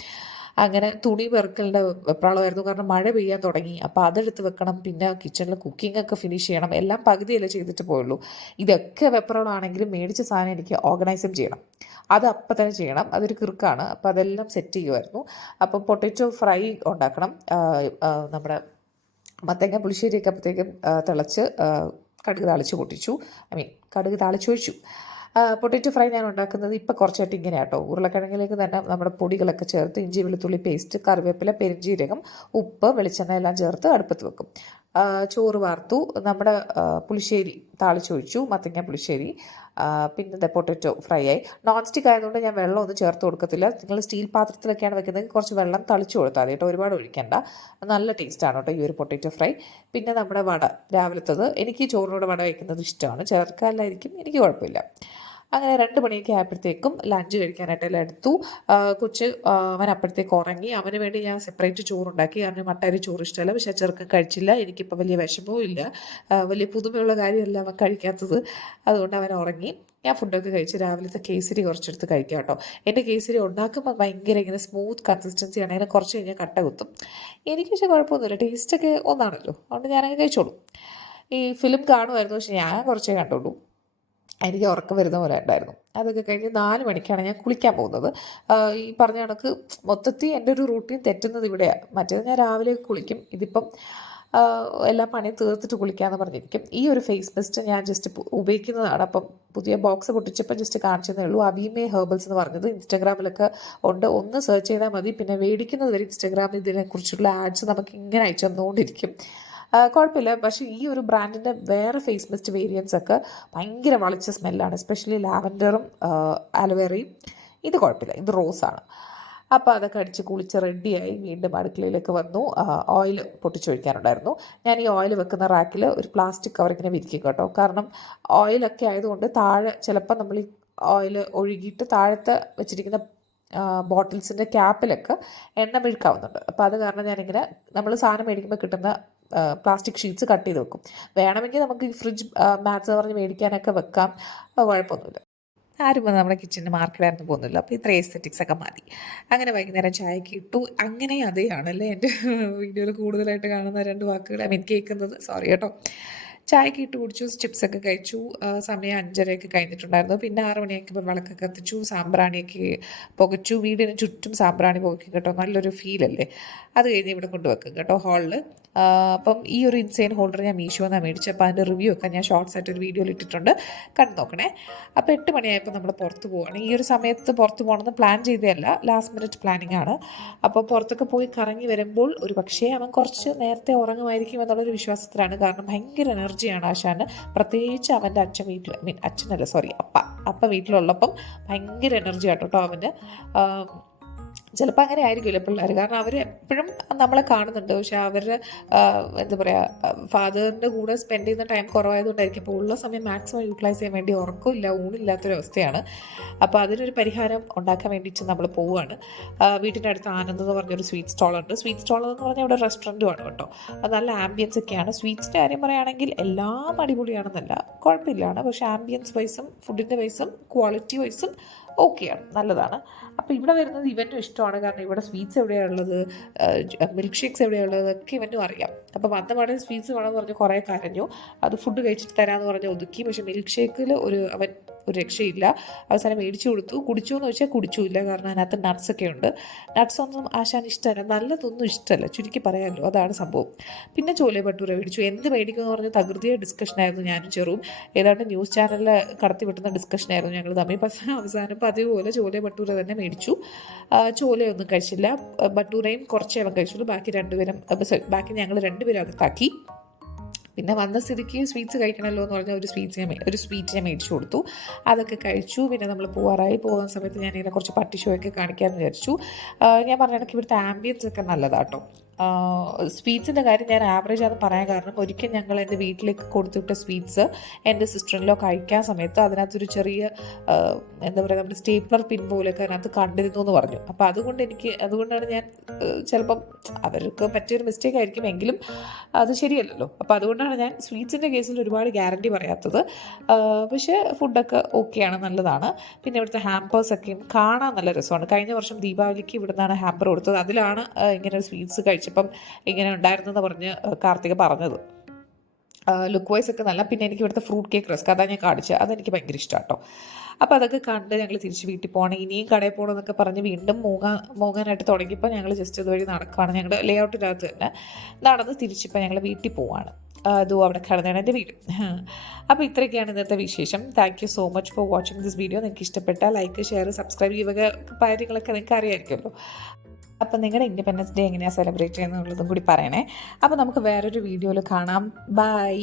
അങ്ങനെ തുണി പെറുക്കലിൻ്റെ വെപ്രാളമായിരുന്നു, കാരണം മഴ പെയ്യാൻ തുടങ്ങി. അപ്പോൾ അതെടുത്ത് വെക്കണം, പിന്നെ കിച്ചണിൽ കുക്കിംഗ് ഒക്കെ ഫിനിഷ് ചെയ്യണം. എല്ലാം പകുതിയല്ലേ ചെയ്തിട്ട് പോയുള്ളൂ. ഇതൊക്കെ വെപ്രാളമാണെങ്കിലും മേടിച്ച സാധനം എനിക്ക് ഓർഗനൈസും ചെയ്യണം, അത് അപ്പം തന്നെ ചെയ്യണം. അതൊരു കിറുക്കാണ്. അപ്പോൾ അതെല്ലാം സെറ്റ് ചെയ്യുമായിരുന്നു. അപ്പം പൊട്ടറ്റോ ഫ്രൈ ഉണ്ടാക്കണം. നമ്മുടെ മത്തങ്ങ പുളിശ്ശേരിയൊക്കെ അപ്പോഴത്തേക്കും തിളച്ച് കടുക് താളിച്ച് ഒഴിച്ചു. പൊട്ടറ്റോ ഫ്രൈ ഞാൻ ഉണ്ടാക്കുന്നത് ഇപ്പോൾ കുറച്ചായിട്ട് ഇങ്ങനെ കേട്ടോ. ഉരുളക്കിഴങ്ങിലേക്ക് തന്നെ നമ്മുടെ പൊടികളൊക്കെ ചേർത്ത് ഇഞ്ചി വെളുത്തുള്ളി പേസ്റ്റ്, കറിവേപ്പില, പെരുംജീരകം, ഉപ്പ്, വെളിച്ചെണ്ണ എല്ലാം ചേർത്ത് അടുപ്പത്ത് വെക്കും. ചോറ് വാർത്തു, നമ്മുടെ പുളിശ്ശേരി താളിച്ചൊഴിച്ചു, മത്തങ്ങ പുളിശ്ശേരി. പിന്നെ പൊട്ടറ്റോ ഫ്രൈ ആയി. നോൺ സ്റ്റിക്ക് ആയതുകൊണ്ട് ഞാൻ വെള്ളം ഒന്നും ചേർത്ത് കൊടുക്കത്തില്ല. നിങ്ങൾ സ്റ്റീൽ പാത്രത്തിലൊക്കെയാണ് വെക്കുന്നത്, കുറച്ച് വെള്ളം തളിച്ചു കൊടുത്താൽ മതി കേട്ടോ, ഒരുപാട് ഒഴിക്കേണ്ട. നല്ല ടേസ്റ്റാണ് കേട്ടോ ഈ ഒരു പൊട്ടറ്റോ ഫ്രൈ. പിന്നെ നമ്മുടെ വട, രാവിലത്തത്. എനിക്ക് ചോറിനോട് വട വയ്ക്കുന്നത് ഇഷ്ടമാണ്, ചേർക്കാനില്ലായിരിക്കും, എനിക്ക് കുഴപ്പമില്ല. അങ്ങനെ 2 മണിയൊക്കെ ആയപ്പോഴത്തേക്കും ലഞ്ച് കഴിക്കാനായിട്ടെല്ലാം എടുത്തു. അവൻ അപ്പോഴത്തേക്ക് ഉറങ്ങി. അവന് വേണ്ടി ഞാൻ സെപ്പറേറ്റ് ചോറുണ്ടാക്കി. അവന് മട്ടരി ചോറ് ഇഷ്ടമല്ല, പക്ഷേ ചെറുക്കൻ കഴിച്ചില്ല. എനിക്കിപ്പോൾ വലിയ വിഷമവും ഇല്ല, വലിയ പുതുമയുള്ള കാര്യമല്ല അവൻ കഴിക്കാത്തത്, അതുകൊണ്ട് അവൻ ഉറങ്ങി. ഞാൻ ഫുഡൊക്കെ കഴിച്ച് രാവിലത്തെ കേസരി കുറച്ചെടുത്ത് കഴിക്കാം കേട്ടോ. എൻ്റെ കേസരി ഉണ്ടാക്കുമ്പോൾ ഭയങ്കര ഇങ്ങനെ സ്മൂത്ത് കൺസിസ്റ്റൻസിയാണ്, അതിനെ കുറച്ച് കഴിഞ്ഞാൽ കട്ട കുത്തും. എനിക്ക് പക്ഷേ കുഴപ്പമൊന്നുമില്ല, ടേസ്റ്റൊക്കെ ഒന്നാണല്ലോ, അതുകൊണ്ട് ഞാനങ്ങ് കഴിച്ചോളൂ. ഈ ഫിലിം കാണുമായിരുന്നു, പക്ഷേ ഞാൻ കുറച്ചേ കണ്ടുള്ളൂ, എനിക്ക് ഉറക്കം വരുന്ന പോലെ ഉണ്ടായിരുന്നു. അതൊക്കെ കഴിഞ്ഞ് 4 മണിക്കാണ് ഞാൻ കുളിക്കാൻ പോകുന്നത്. ഈ പറഞ്ഞ കണക്ക് മൊത്തത്തിൽ എൻ്റെ ഒരു റൂട്ടീൻ തെറ്റുന്നത് ഇവിടെയാണ്. മറ്റേത് ഞാൻ രാവിലെ കുളിക്കും, ഇതിപ്പം എല്ലാ പണിയും തീർത്തിട്ട് കുളിക്കാമെന്ന് പറഞ്ഞിരിക്കും. ഈ ഒരു ഫേസ് മിസ്റ്റ് ഞാൻ ജസ്റ്റ് ഉപയോഗിക്കുന്നതാണ്. അപ്പം പുതിയ ബോക്സ് പൊട്ടിച്ചപ്പോൾ ജസ്റ്റ് കാണിച്ചതേ ഉള്ളൂ. അവീമേ ഹെർബൽസ് എന്ന് പറഞ്ഞത് ഇൻസ്റ്റാഗ്രാമിലൊക്കെ ഉണ്ട്, ഒന്ന് സെർച്ച് ചെയ്താൽ മതി. പിന്നെ മേടിക്കുന്നത് വരെ ഇൻസ്റ്റാഗ്രാമിൽ ഇതിനെക്കുറിച്ചുള്ള ആഡ്സ് നമുക്ക് ഇങ്ങനെ അയച്ചു തന്നുകൊണ്ടിരിക്കും. കുഴപ്പമില്ല. പക്ഷേ ഈ ഒരു ബ്രാൻഡിൻ്റെ വേറെ ഫേസ് മിസ്റ്റ് വേരിയൻസ് ഒക്കെ ഭയങ്കര വളിച്ച സ്മെല്ലാണ്, എസ്പെഷ്യലി ലാവൻഡറും ആലോവേറയും. ഇത് കുഴപ്പമില്ല, ഇത് റോസാണ്. അപ്പോൾ അതൊക്കെ അടിച്ച് കുളിച്ച് റെഡിയായി വീണ്ടും അടുക്കളയിലേക്ക് വന്നു. ഓയിൽ പൊട്ടിച്ചൊഴിക്കാനുണ്ടായിരുന്നു. ഞാൻ ഈ ഓയിൽ വെക്കുന്ന റാക്കിൽ ഒരു പ്ലാസ്റ്റിക് കവർ ഇങ്ങനെ വിരിക്കും കേട്ടോ, കാരണം ഓയിലൊക്കെ ആയതുകൊണ്ട് താഴെ ചിലപ്പോൾ നമ്മൾ ഈ ഓയിൽ ഒഴുകിയിട്ട് താഴത്തെ വെച്ചിരിക്കുന്ന ബോട്ടിൽസിൻ്റെ ക്യാപ്പിലൊക്കെ എണ്ണ മെഴുക്കാവുന്നുണ്ട്. അപ്പോൾ അത് കാരണം ഞാനിങ്ങനെ നമ്മൾ സാധനം മേടിക്കുമ്പോൾ കിട്ടുന്ന പ്ലാസ്റ്റിക് ഷീറ്റ്സ് കട്ട് ചെയ്ത് വെക്കും. വേണമെങ്കിൽ നമുക്ക് ഈ ഫ്രിഡ്ജ് മാറ്റ്സ് പറഞ്ഞ് മേടിക്കാനൊക്കെ വെക്കാം, കുഴപ്പമൊന്നുമില്ല. ആരും വന്ന് നമ്മുടെ കിച്ചണിന് മാർക്കറ്റായിരുന്നു പോകുന്നില്ല. അപ്പോൾ ഇത്ര എസ്തെറ്റിക്സ് ഒക്കെ മതി. അങ്ങനെ വൈകുന്നേരം ചായക്ക് ഇട്ടു. അങ്ങനെ അതേയാണല്ലേ എൻ്റെ വീഡിയോയിൽ കൂടുതലായിട്ട് കാണുന്ന 2 വാക്കുകൾ, കേൾക്കുന്നത്, സോറി കേട്ടോ. ചായക്ക് ഇട്ട് കുടിച്ചു, ചിപ്സൊക്കെ കഴിച്ചു. സമയം 5:30 കഴിഞ്ഞിട്ടുണ്ടായിരുന്നു. പിന്നെ 6 മണിയാക്കുമ്പോൾ വിളക്കൊക്കെ കത്തിച്ചു, സാമ്പ്രാണിയൊക്കെ പുകച്ചു. വീടിന് ചുറ്റും സാമ്പ്രാണി പുകയ്ക്കും കേട്ടോ, നല്ലൊരു ഫീലല്ലേ. അത് കഴിഞ്ഞ് ഇവിടെ കൊണ്ടുവെക്കും കേട്ടോ ഹാളിൽ. അപ്പം ഈ ഒരു ഇൻസൈൻ ഹോൾഡർ ഞാൻ മീഷോന്നാണ് മേടിച്ചത്. അപ്പോൾ അതിൻ്റെ റിവ്യൂ ഒക്കെ ഞാൻ ഷോർട്സ് ആയിട്ട് ഒരു വീഡിയോയിൽ ഇട്ടിട്ടുണ്ട്, കണ്ടു നോക്കണേ. അപ്പോൾ 8 മണിയായപ്പോൾ നമ്മൾ പുറത്ത് പോവുകയാണ്. ഈ ഒരു സമയത്ത് പുറത്ത് പോകണമെന്ന് പ്ലാൻ ചെയ്തതല്ല, ലാസ്റ്റ് മിനിറ്റ് പ്ലാനിങ് ആണ്. അപ്പോൾ പുറത്തൊക്കെ പോയി കറങ്ങി വരുമ്പോൾ ഒരു പക്ഷേ അവൻ കുറച്ച് നേരത്തെ ഉറങ്ങുമായിരിക്കും എന്നുള്ളൊരു വിശ്വാസത്തിലാണ്, കാരണം ഭയങ്കര എനർജിയാണ് ആശാന്. പ്രത്യേകിച്ച് അവൻ്റെ അച്ഛൻ അപ്പ വീട്ടിലുള്ളപ്പം ഭയങ്കര എനർജി ആട്ടോ അവന്. ചിലപ്പോൾ അങ്ങനെ ആയിരിക്കുമല്ലോ പിള്ളേർ, കാരണം അവർ എപ്പോഴും നമ്മളെ കാണുന്നുണ്ട്, പക്ഷെ അവരുടെ എന്താ പറയുക, ഫാദറിൻ്റെ കൂടെ സ്പെൻഡ് ചെയ്യുന്ന ടൈം കുറവായതുകൊണ്ടായിരിക്കും. അപ്പോൾ ഉള്ള സമയം മാക്സിമം യൂട്ടിലൈസ് ചെയ്യാൻ വേണ്ടി ഉറക്കമില്ല, ഊണില്ലാത്തൊരവസ്ഥയാണ്. അപ്പോൾ അതിനൊരു പരിഹാരം ഉണ്ടാക്കാൻ വേണ്ടിയിട്ട് നമ്മൾ പോവുകയാണ്. വീട്ടിൻ്റെ അടുത്ത് ആനന്ദ് എന്ന് പറഞ്ഞൊരു സ്വീറ്റ് സ്റ്റോളുണ്ട്. സ്വീറ്റ് സ്റ്റോൾ എന്ന് പറഞ്ഞാൽ ഇവിടെ റെസ്റ്റോറൻറ്റുമാണ് കേട്ടോ. അത് നല്ല ആംബിയൻസ് ഒക്കെയാണ്. സ്വീറ്റ്സിൻ്റെ കാര്യം പറയുകയാണെങ്കിൽ എല്ലാം അടിപൊളിയാണെന്നല്ല, കുഴപ്പമില്ലാണ്. പക്ഷേ ആംബിയൻസ് വൈസും ഫുഡിൻ്റെ വൈസും ക്വാളിറ്റി വൈസും ഓക്കെയാണ്, നല്ലതാണ്. അപ്പോൾ ഇവിടെ വരുന്നത് ഇവനും ഇഷ്ടമാണ്. ഇഷ്ടമാണ്. കാരണം ഇവിടെ സ്വീറ്റ്സ് എവിടെയാണുള്ളത്, മിൽക്ക് ഷേക്സ് എവിടെയുള്ളത് ഒക്കെ ഇവനും അറിയാം. അപ്പോൾ വന്ന പാടെ സ്വീറ്റ്സ് വേണമെന്ന് പറഞ്ഞ് കുറേ കരഞ്ഞു. അത് ഫുഡ് കഴിച്ചിട്ട് തരാമെന്ന് പറഞ്ഞ് ഒതുക്കി. പക്ഷേ മിൽക്ക് ഷേക്കിൽ അവൻ ഒരു രക്ഷയില്ല. അവസാനം മേടിച്ചു കൊടുത്തു. കുടിച്ചു എന്ന് വെച്ചാൽ കുടിച്ചുമില്ല. കാരണം അതിനകത്ത് നട്ട്സൊക്കെ ഉണ്ട്. നട്ട്സൊന്നും ആശാൻ ഇഷ്ടമല്ല, നല്ലതൊന്നും ഇഷ്ടമല്ല, ചുരുക്കി പറയാമല്ലോ. അതാണ് സംഭവം. പിന്നെ ചോലെ ഭട്ടൂര മേടിച്ചു. എന്ത് മേടിക്കുമെന്ന് പറഞ്ഞ് തകൃതിയ ഡിസ്കഷനായിരുന്നു ഞാനും ചെറുവും. ഏതാണ്ട് ന്യൂസ് ചാനലിൽ കടത്തി വിട്ടുന്ന ഡിസ്കഷനായിരുന്നു ഞങ്ങൾ തമ്മിൽ. പക്ഷേ അവസാനം പതിവ് പോലെ ചോലെ ഭട്ടൂര തന്നെ മേടിച്ചു. ചോലയൊന്നും കഴിച്ചില്ല. ഭട്ടൂരയും കുറച്ചേ അവൻ കഴിച്ചുള്ളൂ. ബാക്കി ഞങ്ങൾ രണ്ടുപേരും അകത്താക്കി. പിന്നെ വന്ന സ്ഥിതിക്ക് സ്വീറ്റ്സ് കഴിക്കണമല്ലോ എന്ന് പറഞ്ഞാൽ ഒരു സ്വീറ്റ് ഞാൻ മേടിച്ചു കൊടുത്തു. അതൊക്കെ കഴിച്ചു. പിന്നെ നമ്മൾ പോകുന്ന സമയത്ത് ഞാനിങ്ങനെ കുറച്ച് പട്ടി ഷോയൊക്കെ കാണിക്കാമെന്ന് വിചാരിച്ചു. ഞാൻ പറഞ്ഞ കണക്ക് ഇവിടുത്തെ ആംബിയൻസ് ഒക്കെ നല്ലതാട്ടോ. സ്വീറ്റ്സിൻ്റെ കാര്യം ഞാൻ ആവറേജ് ആണെന്ന് പറയാൻ കാരണം, ഒരിക്കൽ ഞങ്ങൾ എൻ്റെ വീട്ടിലേക്ക് കൊടുത്തുവിട്ട സ്വീറ്റ്സ് എൻ്റെ സിസ്റ്ററിലോ കഴിക്കാൻ സമയത്ത് അതിനകത്തൊരു ചെറിയ എന്താ പറയുക, നമ്മുടെ സ്റ്റേപ്ലർ പിൻ പോലെയൊക്കെ അതിനകത്ത് കണ്ടിരുന്നു എന്ന് പറഞ്ഞു. അപ്പോൾ അതുകൊണ്ടാണ് ഞാൻ ചിലപ്പം അവർക്ക് പറ്റിയൊരു മിസ്റ്റേക്ക് ആയിരിക്കും, എങ്കിലും അത് ശരിയല്ലല്ലോ. അപ്പോൾ അതുകൊണ്ടാണ് ഞാൻ സ്വീറ്റ്സിൻ്റെ കേസിൽ ഒരുപാട് ഗ്യാരണ്ടി പറയാത്തത്. പക്ഷേ ഫുഡൊക്കെ ഓക്കെയാണ്, നല്ലതാണ്. പിന്നെ ഇവിടുത്തെ ഹാമ്പേഴ്സൊക്കെയും കാണാൻ നല്ല രസമാണ്. കഴിഞ്ഞ വർഷം ദീപാവലിക്ക് ഇവിടുന്നാണ് ഹാമ്പർ കൊടുത്തത്. അതിലാണ് ഇങ്ങനെ സ്വീറ്റ്സ് കഴിച്ചപ്പം ഇങ്ങനെ ഉണ്ടായിരുന്നെന്ന് പറഞ്ഞ് കാർത്തിക പറഞ്ഞത്. ലുക്ക് വൈസ് ഒക്കെ നല്ല. പിന്നെ എനിക്ക് ഇവിടുത്തെ ഫ്രൂട്ട് കേക്ക് റസ്ക് അതാണ് ഞാൻ കാണിച്ചത്. അതെനിക്ക് ഭയങ്കര ഇഷ്ടമാണ് കേട്ടോ. അപ്പോൾ അതൊക്കെ കണ്ട് ഞങ്ങൾ തിരിച്ച് വീട്ടിൽ പോകണം, ഇനിയും കടയിൽ പോകണമെന്നൊക്കെ പറഞ്ഞ് വീണ്ടും പോകാനായിട്ട് തുടങ്ങിയപ്പോൾ ഞങ്ങൾ ജസ്റ്റ് ഇതുവഴി നടക്കുകയാണ്. ഞങ്ങളുടെ ലേ ഔട്ടിനകത്ത് തന്നെ നടന്ന് തിരിച്ചിപ്പോൾ ഞങ്ങൾ വീട്ടിൽ പോവാണ്. അതും അവിടെ കിടന്നാണ് എൻ്റെ വീട്. അപ്പോൾ ഇത്രയൊക്കെയാണ് ഇന്നത്തെ വിശേഷം. Thank you so much for watching this video. നിങ്ങൾക്ക് ഇഷ്ടപ്പെട്ടാൽ ലൈക്ക്, ഷെയർ, സബ്സ്ക്രൈബ് ചെയ്യുക കാര്യങ്ങളൊക്കെ നിങ്ങൾക്ക് അറിയാമായിരിക്കുമല്ലോ. അപ്പം നിങ്ങളുടെ ഇൻഡിപെൻഡൻസ് ഡേ എങ്ങനെയാണ് സെലിബ്രേറ്റ് ചെയ്യുന്നുള്ളതും കൂടി പറയണേ. അപ്പോൾ നമുക്ക് വേറൊരു വീഡിയോയിൽ കാണാം. ബൈ.